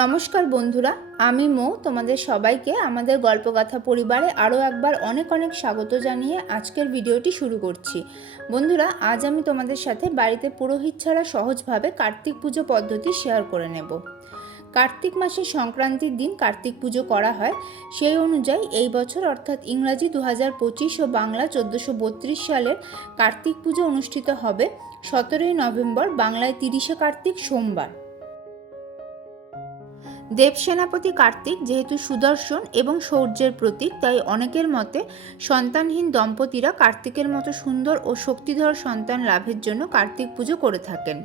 নমস্কার বন্ধুরা, আমি মো, তোমাদের সবাইকে আমাদের গল্পগাথা পরিবারে আরও একবার অনেক অনেক স্বাগত জানিয়ে আজকের ভিডিওটি শুরু করছি। বন্ধুরা, আজ আমি তোমাদের সাথে বাড়িতে পুরোহিত ছাড়া সহজভাবে কার্তিক পুজো পদ্ধতি শেয়ার করে নেব। কার্তিক মাসের সংক্রান্তির দিন কার্তিক পুজো করা হয়, সেই অনুযায়ী এই বছর অর্থাৎ ইংরাজি দু হাজার পঁচিশ ও বাংলা চোদ্দোশো সালের কার্তিক পুজো অনুষ্ঠিত হবে সতেরোই নভেম্বর, বাংলায় তিরিশে কার্তিক সোমবার। দেবসেনাপতি কার্তিক যেহেতু সুদর্শন এবং শৌর্যের প্রতীক, তাই অনেকের মতে সন্তানহীন দম্পতিরা কার্তিকের মতো সুন্দর ও শক্তিধর সন্তান লাভের জন্য কার্তিক পুজো করে থাকেন।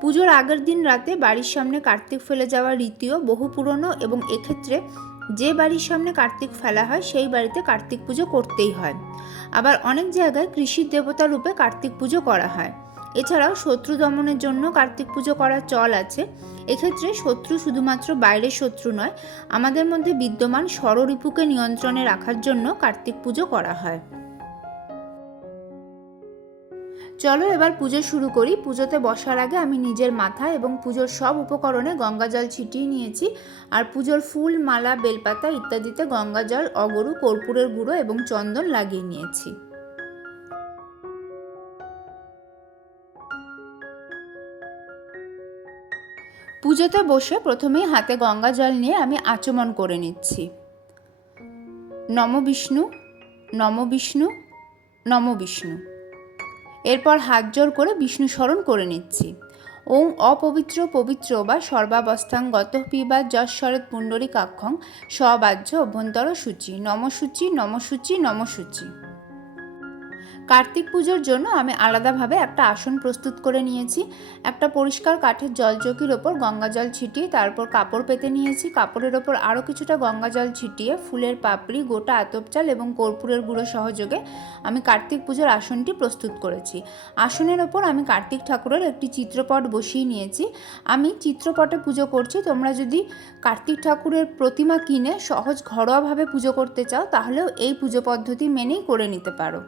পুজোর আগের দিন রাতে বাড়ির সামনে কার্তিক ফেলে যাওয়ার রীতিও বহু পুরনো এবং এক্ষেত্রে যে বাড়ির সামনে কার্তিক ফেলা হয়, সেই বাড়িতে কার্তিক পুজো করতেই হয়। আবার অনেক জায়গায় কৃষির দেবতা রূপে কার্তিক পুজো করা হয়। এছাড়াও শত্রু দমনের জন্য কার্তিক পুজো করার চল আছে। এক্ষেত্রে শত্রু শুধুমাত্র বাইরের শত্রু নয়, আমাদের মধ্যে বিদ্যমান ষড়রিপুকে নিয়ন্ত্রণে রাখার জন্য কার্তিক পুজো করা হয়। চলো এবার পুজো শুরু করি। পুজোতে বসার আগে আমি নিজের মাথা এবং পুজোর সব উপকরণে গঙ্গা জল ছিটিয়ে নিয়েছি আর পুজোর ফুল, মালা, বেলপাতা ইত্যাদিতে গঙ্গা জল, অগরু, কর্পূরের গুঁড়ো এবং চন্দন লাগিয়ে নিয়েছি। পুজোতে বসে প্রথমেই হাতে গঙ্গা জল নিয়ে আমি আচমন করে নিচ্ছি। নম বিষ্ণু নম বিষ্ণু নম বিষ্ণু। এরপর হাত জোর করে বিষ্ণু স্মরণ করে নিচ্ছি। ওং অপবিত্র পবিত্র বা সর্বাবস্থাঙ্গত পিবা যশ্বরৎ পুণ্ডরী কাক্ষং সবাহ্য অভ্যন্তর সূচি। নমসূচি নমসূচি নমসূচি কার্তিক পুজোর জন্য আমি আলাদাভাবে একটা আসন প্রস্তুত করে নিয়েছি। একটা পরিষ্কার কাঠের জলচকির ওপর গঙ্গা জল ছিটিয়ে, তারপর কাপড় পেতে নিয়েছি। কাপড়ের ওপর আরও কিছুটা গঙ্গা জল ছিটিয়ে, ফুলের পাপড়ি, গোটা আতপ চাল এবং কর্পূরের গুঁড়ো সহযোগে আমি কার্তিক পুজোর আসনটি প্রস্তুত করেছি। আসনের ওপর আমি কার্তিক ঠাকুরের একটি চিত্রপট বসিয়ে নিয়েছি। আমি চিত্রপটে পুজো করছি। তোমরা যদি কার্তিক ঠাকুরের প্রতিমা কিনে সহজ ঘরোয়াভাবে পুজো করতে চাও, তাহলেও এই পুজো পদ্ধতি মেনেই করে নিতে পারো।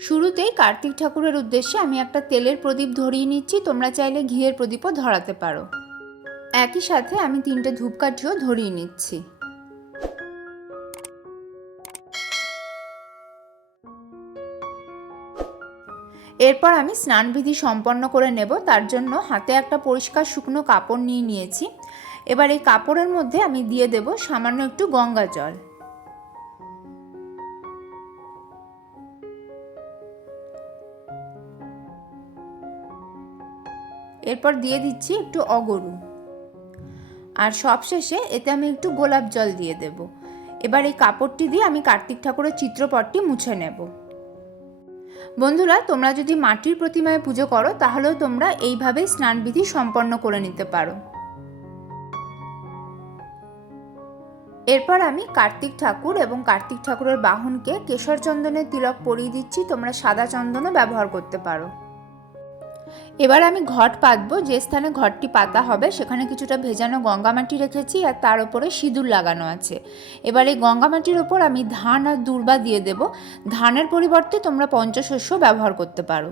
শুরুতেই কার্তিক ঠাকুরের উদ্দেশ্যে আমি একটা তেলের প্রদীপ ধরিয়ে নিচ্ছি, তোমরা চাইলে ঘিয়ের প্রদীপও ধরাতে পারো। একই সাথে আমি তিনটে ধূপকাঠিও ধরিয়ে নিচ্ছি। এরপর আমি স্নানবিধি সম্পন্ন করে নেব, তার জন্য হাতে একটা পরিষ্কার শুকনো কাপড় নিয়ে নিয়েছি। এবার এই কাপড়ের মধ্যে আমি দিয়ে দেব সামান্য একটু গঙ্গা জল। এরপর দিয়ে দিচ্ছি একটু অগরু। আর সবশেষে এতে আমি একটু গোলাপ জল দিয়ে দেব। এবার এই কাপড়টি দিয়ে আমি কার্তিক ঠাকুরের চিত্রপটটি মুছে নেব। বন্ধুরা, তোমরা যদি মাটির প্রতিমায় পুজো করো, তাহলেও তোমরা এইভাবেই স্নানবিধি সম্পন্ন করে নিতে পারো। এরপর আমি কার্তিক ঠাকুর এবং কার্তিক ঠাকুরের বাহনকে কেশর চন্দনের তিলক পরিয়ে দিচ্ছি। তোমরা সাদা চন্দনও ব্যবহার করতে পারো। এবার আমি ঘট পাতবো, যে স্থানে ঘরটি পাতা হবে সেখানে কিছুটা ভেজানো গঙ্গামাটি রেখেছি আর তার উপরে সিঁদুর লাগানো আছে। এবার এই গঙ্গামাটির ওপর আমি ধান আর দুর্বা দিয়ে দেব। ধানের পরিবর্তে তোমরা পঞ্চশস্য ব্যবহার করতে পারো।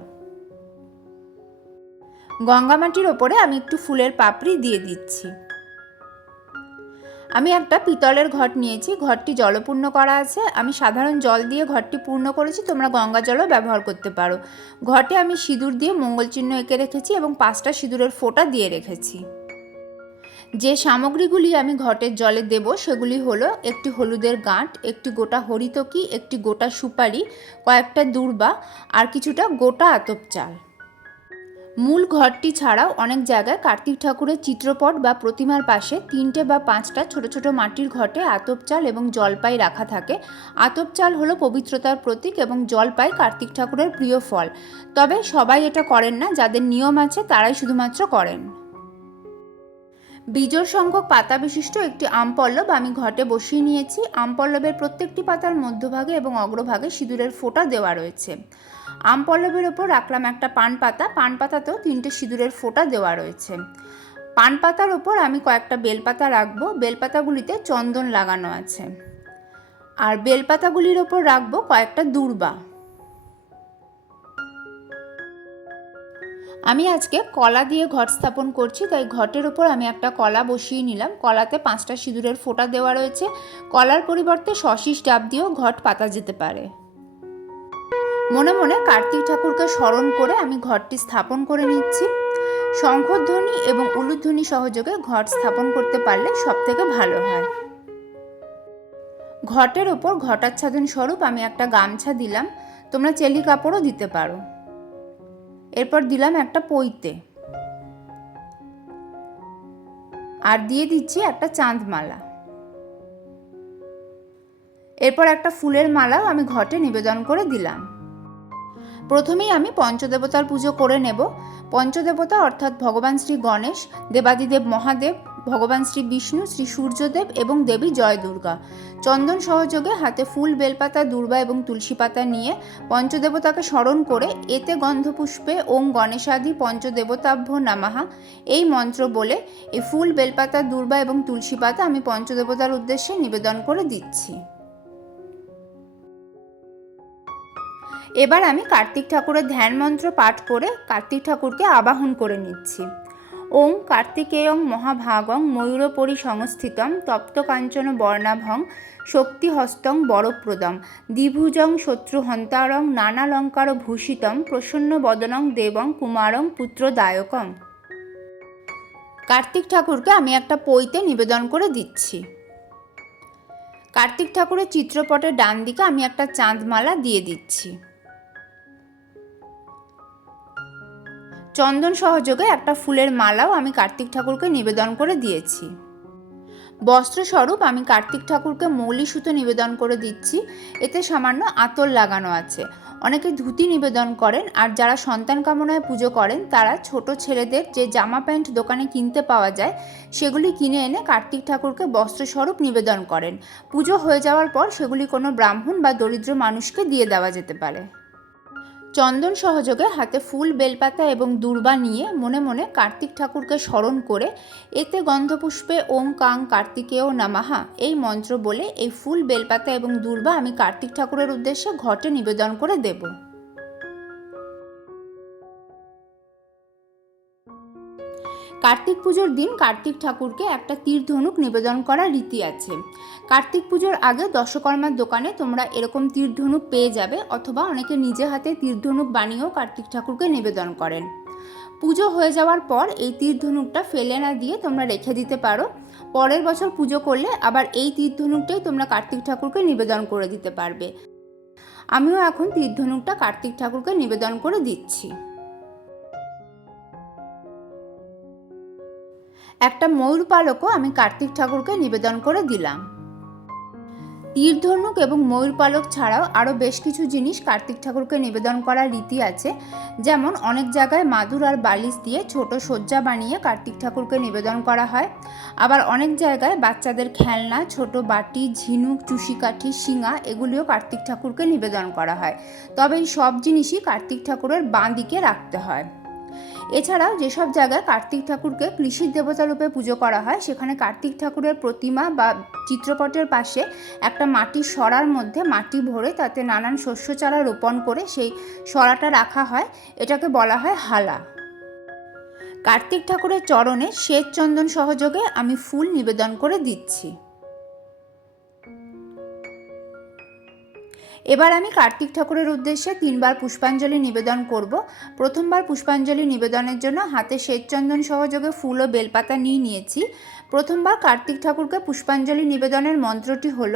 গঙ্গামাটির ওপরে আমি একটু ফুলের পাপড়ি দিয়ে দিচ্ছি। আমি একটা পিতলের ঘট নিয়েছি, ঘরটি জলপূর্ণ করা আছে। আমি সাধারণ জল দিয়ে ঘরটি পূর্ণ করেছি, তোমরা গঙ্গা জলও ব্যবহার করতে পারো। ঘটে আমি সিঁদুর দিয়ে মঙ্গল চিহ্ন এঁকে রেখেছি এবং পাঁচটা সিঁদুরের ফোঁটা দিয়ে রেখেছি। যে সামগ্রীগুলি আমি ঘটের জলে দেব, সেগুলি হলো একটি হলুদের গাঁট, একটি গোটা হরিতকি, একটি গোটা সুপারি, কয়েকটা দূর্বা, আর কিছুটা গোটা আতপ চাল মূল ঘরটি ছাড়াও অনেক জায়গায় কার্তিক ঠাকুরের চিত্রপট বা প্রতিমার পাশে তিনটে বা পাঁচটা ছোট ছোট মাটির ঘটে আতপ চাল এবং জলপাই রাখা থাকে। আতপ চাল হলো পবিত্রতার প্রতীক এবং জলপাই কার্তিক ঠাকুরের প্রিয় ফল। তবে সবাই এটা করেন না, যাদের নিয়ম আছে তারাই শুধুমাত্র করেন। বীজর সংখ্যক পাতা বিশিষ্ট একটি আমপল্লব আমি ঘটে বসিয়ে নিয়েছি। আমপল্লবের প্রত্যেকটি পাতার মধ্যভাগে এবং অগ্রভাগে সিঁদুরের ফোঁটা দেওয়া রয়েছে। আম পল্লবের ওপর রাখলাম একটা পান পাতা পান পাতাতেও তিনটে সিঁদুরের ফোঁটা দেওয়া রয়েছে। পান পাতার ওপর আমি কয়েকটা বেলপাতা রাখব। বেলপাতাগুলিতে চন্দন লাগানো আছে। আর বেলপাতাগুলির ওপর রাখব কয়েকটা দূর্বা। আমি আজকে কলা দিয়ে ঘট স্থাপন করছি, তাই ঘটের ওপর আমি একটা কলা বসিয়ে নিলাম। কলাতে পাঁচটা সিঁদুরের ফোঁটা দেওয়া রয়েছে। কলার পরিবর্তে শশিস ডাব দিয়েও ঘট পাতা যেতে পারে। মনে মনে কার্তিক ঠাকুরকে স্মরণ করে আমি ঘরটি স্থাপন করে নিচ্ছি। শঙ্খধ্বনি এবং উলুধ্বনি সহযোগে ঘট স্থাপন করতে পারলে সব থেকে ভালো হয়। ঘটের ওপর ঘটাচ্ছাদন স্বরূপ আমি একটা গামছা দিলাম। তোমরা চেলি কাপড়ও দিতে পারো। এরপর দিলাম একটা পইতে। আর দিয়ে দিচ্ছি একটা চাঁদমালা। এরপর একটা ফুলের মালাও আমি ঘটে নিবেদন করে দিলাম। প্রথমেই আমি পঞ্চদেবতার পুজো করে নেব। পঞ্চদেবতা অর্থাৎ ভগবান শ্রী গণেশ, দেবাদিদেব মহাদেব ভগবান শ্রী বিষ্ণু, শ্রী সূর্যদেব এবং দেবী জয় দুর্গা। চন্দন সহযোগে হাতে ফুল, বেলপাতা, দুর্বা এবং তুলসী পাতা নিয়ে পঞ্চদেবতাকে স্মরণ করে এতে গন্ধপুষ্পে ওম গণেশাদি পঞ্চদেবতাভ্য নামাহা। এই মন্ত্র বলে এই ফুল, বেলপাতা, দুর্বা এবং তুলসী পাতা আমি পঞ্চদেবতার উদ্দেশ্যে নিবেদন করে দিচ্ছি। এবার আমি কার্তিক ঠাকুরের ধ্যান মন্ত্র পাঠ করে কার্তিক ঠাকুরকে আবাহন করে নিচ্ছি। ওং কার্তিকেয়ং মহাভাগং ময়ূরপরি সংস্থিতম তপ্তকাঞ্চন বর্ণাভং শক্তিহস্তং বরপ্রদম দ্বিভুজং শত্রুহন্তারং নানালঙ্কার ভূষিতম প্রসন্ন বদনং দেবং কুমারং পুত্রদায়কম। কার্তিক ঠাকুরকে আমি একটা পইতে নিবেদন করে দিচ্ছি। কার্তিক ঠাকুরের চিত্রপটের ডান দিকে আমি একটা চাঁদমালা দিয়ে দিচ্ছি। চন্দন সহযোগে একটা ফুলের মালাও আমি কার্তিক ঠাকুরকে নিবেদন করে দিয়েছি। বস্ত্রস্বরূপ আমি কার্তিক ঠাকুরকে মৌলি সুতো নিবেদন করে দিচ্ছি। এতে সামান্য আতর লাগানো আছে। অনেকে ধুতি নিবেদন করেন আর যারা সন্তান কামনায় পুজো করেন, তারা ছোট ছেলেদের যে জামা প্যান্ট দোকানে কিনতে পাওয়া যায়, সেগুলি কিনে এনে কার্তিক ঠাকুরকে বস্ত্রস্বরূপ নিবেদন করেন। পুজো হয়ে যাওয়ার পর সেগুলি কোনো ব্রাহ্মণ বা দরিদ্র মানুষকে দিয়ে দেওয়া যেতে পারে। চন্দন সহযোগে হাতে ফুল, বেলপাতা এবং দুর্বা নিয়ে মনে মনে কার্তিক ঠাকুরকে স্মরণ করে, এতে গন্ধপুষ্পে ওম কাং কার্তিকেয় নামাহা। এই মন্ত্র বলে এই ফুল, বেলপাতা এবং দুর্বা আমি কার্তিক ঠাকুরের উদ্দেশ্যে ঘটে নিবেদন করে দেবো। কার্তিক পুজোর দিন কার্তিক ঠাকুরকে একটা তীর ধনুক নিবেদন করার রীতি আছে। কার্তিক পুজোর আগে দশকর্মার দোকানে তোমরা এরকম তীর ধনুক পেয়ে যাবে অথবা অনেকে নিজে হাতে তীর ধনুক বানিয়েও কার্তিক ঠাকুরকে নিবেদন করেন। পুজো হয়ে যাওয়ার পর এই তীর ধনুকটা ফেলে না দিয়ে তোমরা রেখে দিতে পারো। পরের বছর পুজো করলে আবার এই তীর ধনুকটাই তোমরা কার্তিক ঠাকুরকে নিবেদন করে দিতে পারবে। আমিও এখন তীর ধনুকটা কার্তিক ঠাকুরকে নিবেদন করে দিচ্ছি। একটা ময়ূর পালকও আমি কার্তিক ঠাকুরকে নিবেদন করে দিলাম। তীর ধনুক এবং ময়ূর পালক ছাড়াও আরও বেশ কিছু জিনিস কার্তিক ঠাকুরকে নিবেদন করার রীতি আছে, যেমন অনেক জায়গায় মাদুর আর বালিশ দিয়ে ছোট শয্যা বানিয়ে কার্তিক ঠাকুরকে নিবেদন করা হয়। আবার অনেক জায়গায় বাচ্চাদের খেলনা, ছোট বাটি, ঝিনুক, চুষিকাঠি, শিঙা এগুলিও কার্তিক ঠাকুরকে নিবেদন করা হয়। তবে এই সব জিনিসই কার্তিক ঠাকুরের বাঁ দিকে রাখতে হয়। এছাড়াও যেসব জায়গায় কার্তিক ঠাকুরকে কৃষির দেবতা রূপে পুজো করা হয়, সেখানে কার্তিক ঠাকুরের প্রতিমা বা চিত্রপটের পাশে একটা মাটির সরার মধ্যে মাটি ভরে তাতে নানান শস্য চারা রোপণ করে সেই সরাটা রাখা হয়। এটাকে বলা হয় হালা। কার্তিক ঠাকুরের চরণে শ্বেত চন্দন সহযোগে আমি ফুল নিবেদন করে দিচ্ছি। এবার আমি কার্তিক ঠাকুরের উদ্দেশ্যে তিনবার পুষ্পাঞ্জলি নিবেদন করব। প্রথমবার পুষ্পাঞ্জলি নিবেদনের জন্য হাতে শ্বেতচন্দন সহযোগে ফুল ও বেলপাতা নিয়ে নিয়েছি। প্রথমবার কার্তিক ঠাকুরকে পুষ্পাঞ্জলি নিবেদনের মন্ত্রটি হল,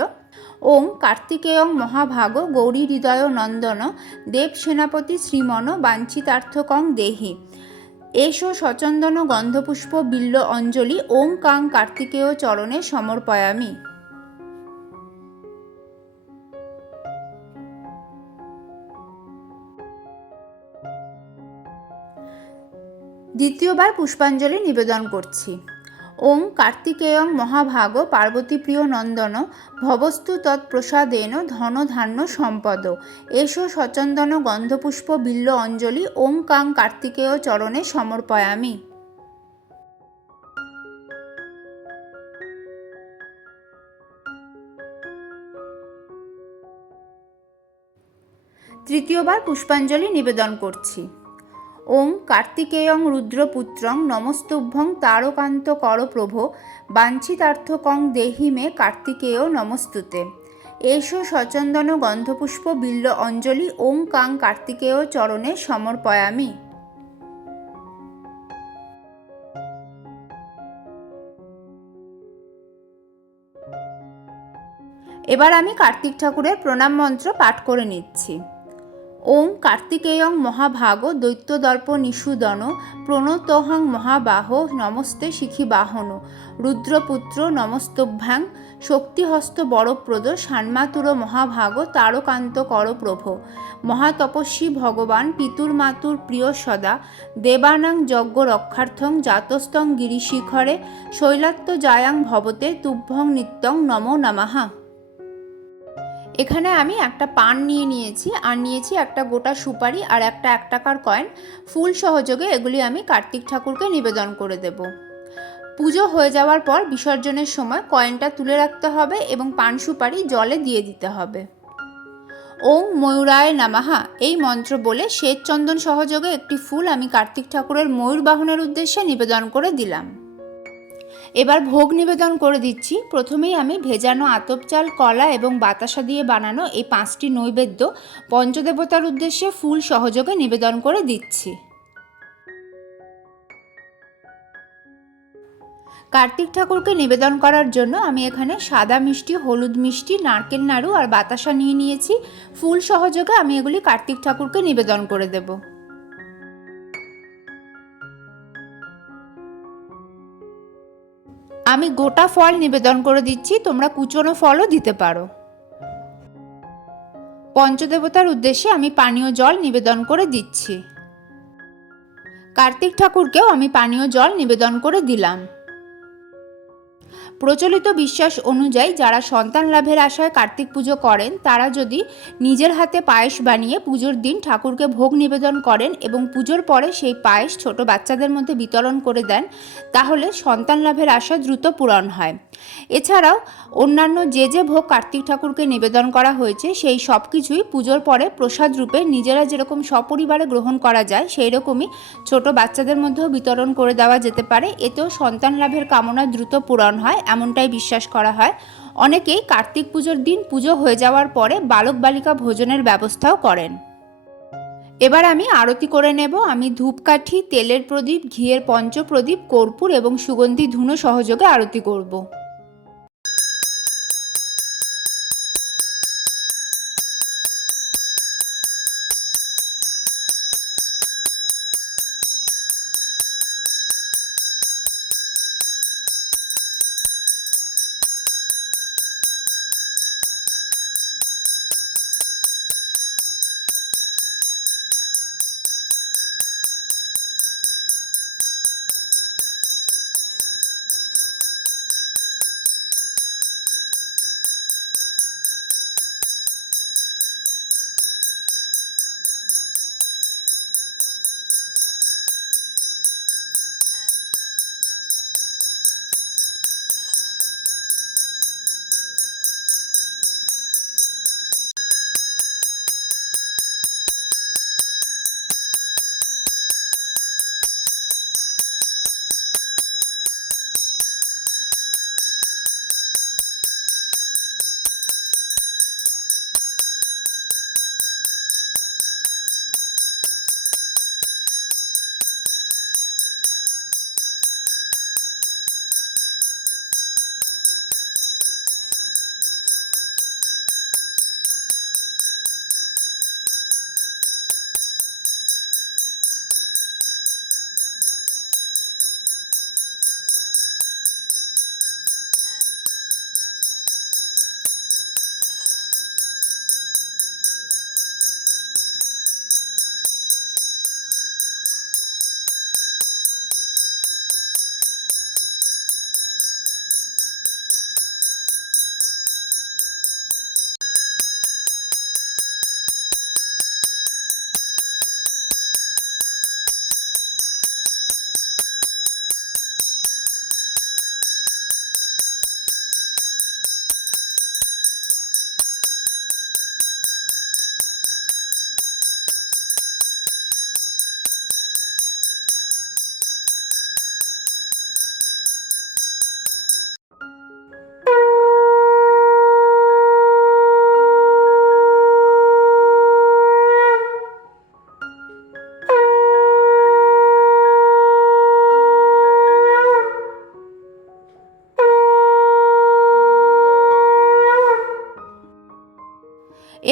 ওং কার্তিকেয়ং মহাভাগ গৌরী হৃদয় নন্দন দেব সেনাপতি শ্রীমন বাঞ্ছিতার্থকং দেহি। এসো সচন্দন গন্ধপুষ্প বিল্ল অঞ্জলি, ওং কাং কার্তিকেয় চরণে সমর্পয়ামি। দ্বিতীয়বার পুষ্পাঞ্জলি নিবেদন করছি। ওং কার্তিকেয়ং মহাভাগ পার্বতীপ্রিয় নন্দন ভবস্তু তৎপ্রসাদেন ধন ধান্য সম্পদ। এসো সচন্দন গন্ধপুষ্প বিল্ল অঞ্জলি ওং কাং কার্তিকেয় চরণে সমর্পয়ামি। তৃতীয়বার পুষ্পাঞ্জলি নিবেদন করছি। ওং কার্তিকেয়ং রুদ্রপুত্রং নমস্তুভ্যং তারকান্ত কর প্রভ বাঞ্ছিতার্থকং দেহি মে কার্তিকেয় নমস্তুতে। এষো সচন্দন গন্ধপুষ্প বিল্ল অঞ্জলি ওং কাং কার্তিকেয় চরণে সমর্পয়ামি। এবার আমি কার্তিক ঠাকুরের প্রণাম মন্ত্র পাঠ করে নিচ্ছি। ওং কার্তিকেয়ং মহাভাগ দৈত্যদর্প নিষুদন প্রণতহং মহাবাহ নমস্তে শিখি বাহন রুদ্রপুত্র নমস্তভ্যাং শক্তিহস্ত বরপ্রদ ষান্মাতুর মহাভাগ তারকান্ত করপ্রভ মহাতপস্বী ভগবান পিতুর মাতুর প্রিয় সদা দেবানাং যজ্ঞ রক্ষার্থং জাতস্তং গিরিশিখরে শৈলাত্য জায়াং ভবতে তুভ্যং নিত্যং নমো নমাহা এখানে আমি একটা পান নিয়ে নিয়েছি, আর নিয়েছি একটা গোটা সুপারি আর একটা এক টাকার কয়েন। ফুল সহযোগে এগুলি আমি কার্তিক ঠাকুরকে নিবেদন করে দেব। পুজো হয়ে যাওয়ার পর বিসর্জনের সময় কয়েনটা তুলে রাখতে হবে এবং পান সুপারি জলে দিয়ে দিতে হবে। ওং ময়ূরায় নামাহা, এই মন্ত্র বলে শ্বেত চন্দন সহযোগে একটি ফুল আমি কার্তিক ঠাকুরের ময়ূর বাহনের উদ্দেশ্যে নিবেদন করে দিলাম। এবার ভোগ নিবেদন করে দিচ্ছি। প্রথমেই আমি ভেজানো আতপ চাল, কলা এবং বাতাসা দিয়ে বানানো এই পাঁচটি নৈবেদ্য পঞ্চদেবতার উদ্দেশ্যে ফুল সহযোগে নিবেদন করে দিচ্ছি। কার্তিক ঠাকুরকে নিবেদন করার জন্য আমি এখানে সাদা মিষ্টি, হলুদ মিষ্টি, নারকেল নাড়ু আর বাতাসা নিয়ে নিয়েছি। ফুল সহযোগে আমি এগুলি কার্তিক ঠাকুরকে নিবেদন করে দেবো। আমি গোটা ফল নিবেদন করে দিচ্ছি, তোমরা কুচনো ফলও দিতে পারো। পঞ্চদেবতার উদ্দেশ্যে আমি পানীয় জল নিবেদন করে দিচ্ছি। কার্তিক ঠাকুরকেও আমি পানীয় জল নিবেদন করে দিলাম। প্রচলিত বিশ্বাস অনুযায়ী যারা সন্তান লাভের আশায় কার্তিক পুজো করেন, তারা যদি নিজের হাতে পায়েস বানিয়ে পুজোর দিন ঠাকুরকে ভোগ নিবেদন করেন এবং পুজোর পরে সেই পায়েস ছোট বাচ্চাদের মধ্যে বিতরণ করে দেন, তাহলে সন্তান লাভের আশা দ্রুত পূরণ হয়। এছাড়াও অন্যান্য যে যে ভোগ কার্তিক ঠাকুরকে নিবেদন করা হয়েছে, সেই সব কিছুই পুজোর পরে প্রসাদ রূপে নিজেরা যেরকম সপরিবারে গ্রহণ করা যায়, সেই রকমই ছোট বাচ্চাদের মধ্যেও বিতরণ করে দেওয়া যেতে পারে। এতেও সন্তান লাভের কামনা দ্রুত পূরণ হয় এমনটাই বিশ্বাস করা হয়। অনেকেই কার্তিক পুজোর দিন পুজো হয়ে যাওয়ার পরে বালক বালিকা ভোজনের ব্যবস্থাও করেন। এবার আমি আরতি করে নেব। আমি ধূপকাঠি, তেলের প্রদীপ, ঘিয়ের পঞ্চপ্রদীপ, কর্পূর এবং সুগন্ধি ধুনো সহযোগে আরতি করব।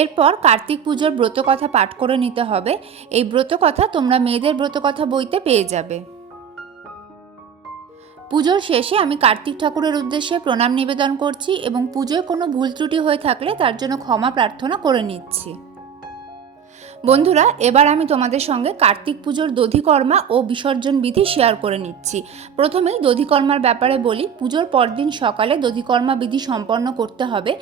এরপর কার্তিক পুজোর ব্রতকথা পাঠ করে নিতে হবে। এই ব্রতকথা তোমরা মেয়েদের ব্রতকথা বইতে পেয়ে যাবে। পুজোর শেষে আমি কার্তিক ঠাকুরের উদ্দেশ্যে প্রণাম নিবেদন করছি এবং পুজোয় কোনো ভুল ত্রুটি হয়ে থাকলে তার জন্য ক্ষমা প্রার্থনা করে নিচ্ছি। বন্ধুরা, এবার আমি তোমাদের সঙ্গে কার্তিক পুজোর দধিকর্মা ও বিসর্জন বিধি শেয়ার করে নিচ্ছি। প্রথমেই দধিকর্মার ব্যাপারে বলি, পুজোর পরদিন সকালে দধিকর্মা বিধি সম্পন্ন করতে হবে।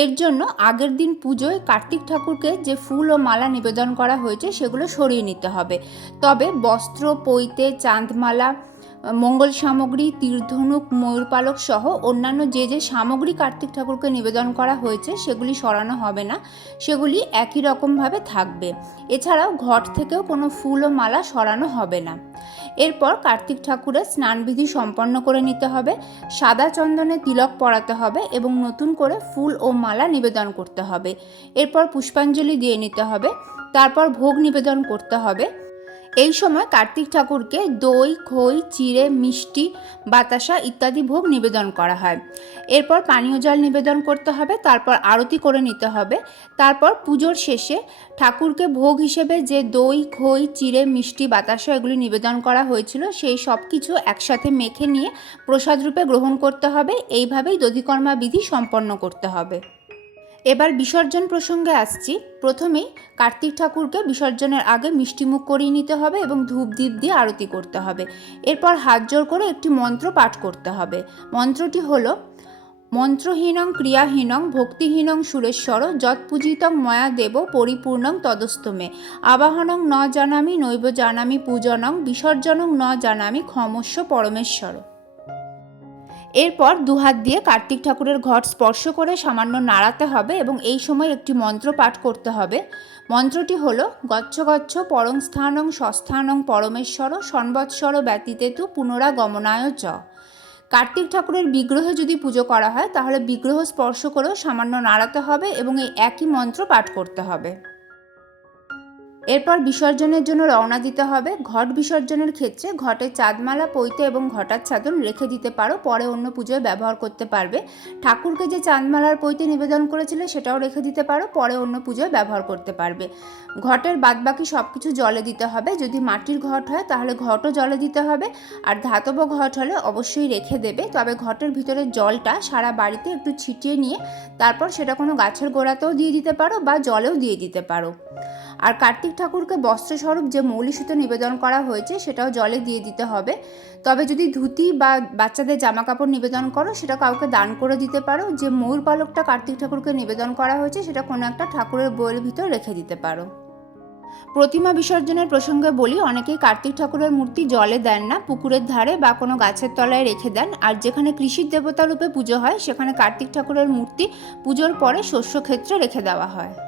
এর জন্য আগের দিন পুজোয় কার্তিক ঠাকুরকে যে ফুল ও মালা নিবেদন করা হয়েছে, সেগুলো সরিয়ে নিতে হবে। তবে বস্ত্র, পৈতে, চাঁদমালা মঙ্গল সামগ্রী, তীরধনুক ময়ূরপালক সহ অন্যান্য যে যে সামগ্রী কার্তিক ঠাকুরকে নিবেদন করা হয়েছে, সেগুলি সরানো হবে না। সেগুলি একই রকমভাবে থাকবে। এছাড়াও ঘট থেকেও কোনো ফুল ও মালা সরানো হবে না। এরপর কার্তিক ঠাকুরের স্নানবিধি সম্পন্ন করে নিতে হবে। সাদা চন্দনে তিলক পরাতে হবে এবং নতুন করে ফুল ও মালা নিবেদন করতে হবে। এরপর পুষ্পাঞ্জলি দিয়ে নিতে হবে। তারপর ভোগ নিবেদন করতে হবে। এই সময় কার্তিক ঠাকুরকে দই, খই, চিড়ে, মিষ্টি, বাতাসা ইত্যাদি ভোগ নিবেদন করা হয়। এরপর পানীয় জল নিবেদন করতে হবে, তারপর আরতি করে নিতে হবে। তারপর পুজোর শেষে ঠাকুরকে ভোগ হিসেবে যে দই, খই, চিড়ে, মিষ্টি, বাতাসা এগুলি নিবেদন করা হয়েছিল, সেই সব কিছু একসাথে মেখে নিয়ে প্রসাদ রূপে গ্রহণ করতে হবে। এইভাবেই দধিকর্মা বিধি সম্পন্ন করতে হবে। এবার বিসর্জন প্রসঙ্গে আসছি। প্রথমেই কার্তিক ঠাকুরকে বিসর্জনের আগে মিষ্টিমুখ করিয়ে নিতে হবে এবং ধূপ দ্বীপ দিয়ে আরতি করতে হবে। এরপর হাত জোর করে একটি মন্ত্র পাঠ করতে হবে। মন্ত্রটি হলো, মন্ত্রহীনং ক্রিয়াহীনং ভক্তিহীনং সুরেশ্বর যৎপূজিতং ময়া দেব পরিপূর্ণং তদস্তমে। আবাহনং ন জানামি নৈব জানামি পূজনং বিসর্জনং ন জানামি ক্ষমস্য পরমেশ্বর। এরপর দুহাত দিয়ে কার্তিক ঠাকুরের ঘট স্পর্শ করে সামান্য নাড়াতে হবে এবং এই সময় একটি মন্ত্র পাঠ করতে হবে। মন্ত্রটি হল গচ্ছ গচ্ছ পরং স্থানং সস্থানং পরমেশ্বর সন্বৎসর ব্যতীতে তু পুনরাগমনায় চ। কার্তিক ঠাকুরের বিগ্রহে যদি পুজো করা হয়, তাহলে বিগ্রহ স্পর্শ করেও সামান্য নাড়াতে হবে এবং এই একই মন্ত্র পাঠ করতে হবে। এরপর বিসর্জনের জন্য রওনা দিতে হবে। ঘট বিসর্জনের ক্ষেত্রে ঘটের চাঁদমালা, পৈতে এবং ঘটার চাদর রেখে দিতে পারো। পরে অন্য পুজোয় ব্যবহার করতে পারবে। ঠাকুরকে যে চাঁদমালার, পৈতে নিবেদন করেছিলে সেটাও রেখে দিতে পারো। পরে অন্য পুজোয় ব্যবহার করতে পারবে। ঘটের বাদবাকি সব কিছু জলে দিতে হবে। যদি মাটির ঘট হয় তাহলে ঘটও জলে দিতে হবে। আর ধাতব ঘট হলে অবশ্যই রেখে দেবে। তবে ঘটের ভিতরে জলটা সারা বাড়িতে একটু ছিটিয়ে নিয়ে তারপর সেটা কোনো গাছের গোড়াতেও দিয়ে দিতে পারো বা জলেও দিয়ে দিতে পারো। আর কার্তিক ঠাকুরকে বস্ত্রস্বরূপ যে মৌলি সুতো নিবেদন করা হয়েছে, সেটাও জলে দিয়ে দিতে হবে। তবে যদি ধুতি বা বাচ্চাদের জামা কাপড় নিবেদন করো, সেটা কাউকে দান করে দিতে পারো। যে ময়ূর পালকটা কার্তিক ঠাকুরকে নিবেদন করা হয়েছে, সেটা কোনো একটা ঠাকুরের বইয়ের ভিতর রেখে দিতে পারো। প্রতিমা বিসর্জনের প্রসঙ্গে বলি, অনেকেই কার্তিক ঠাকুরের মূর্তি জলে দেন না, পুকুরের ধারে বা কোনো গাছের তলায় রেখে দেন। আর যেখানে কৃষির দেবতা রূপে পুজো হয়, সেখানে কার্তিক ঠাকুরের মূর্তি পুজোর পরে শস্যক্ষেত্রে রেখে দেওয়া হয়।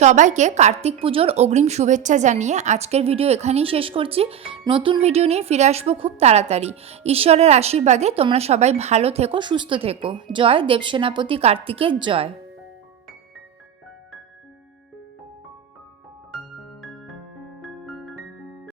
সবাইকে কার্তিক পুজোর অগ্রিম শুভেচ্ছা জানিয়ে আজকের ভিডিও এখানেই শেষ করছি। নতুন ভিডিও নিয়ে ফিরে আসব খুব তাড়াতাড়ি। ঈশ্বরের আশীর্বাদে তোমরা সবাই ভালো থেকো, সুস্থ থেকো। জয় দেবসেনাপতি কার্তিকের জয়।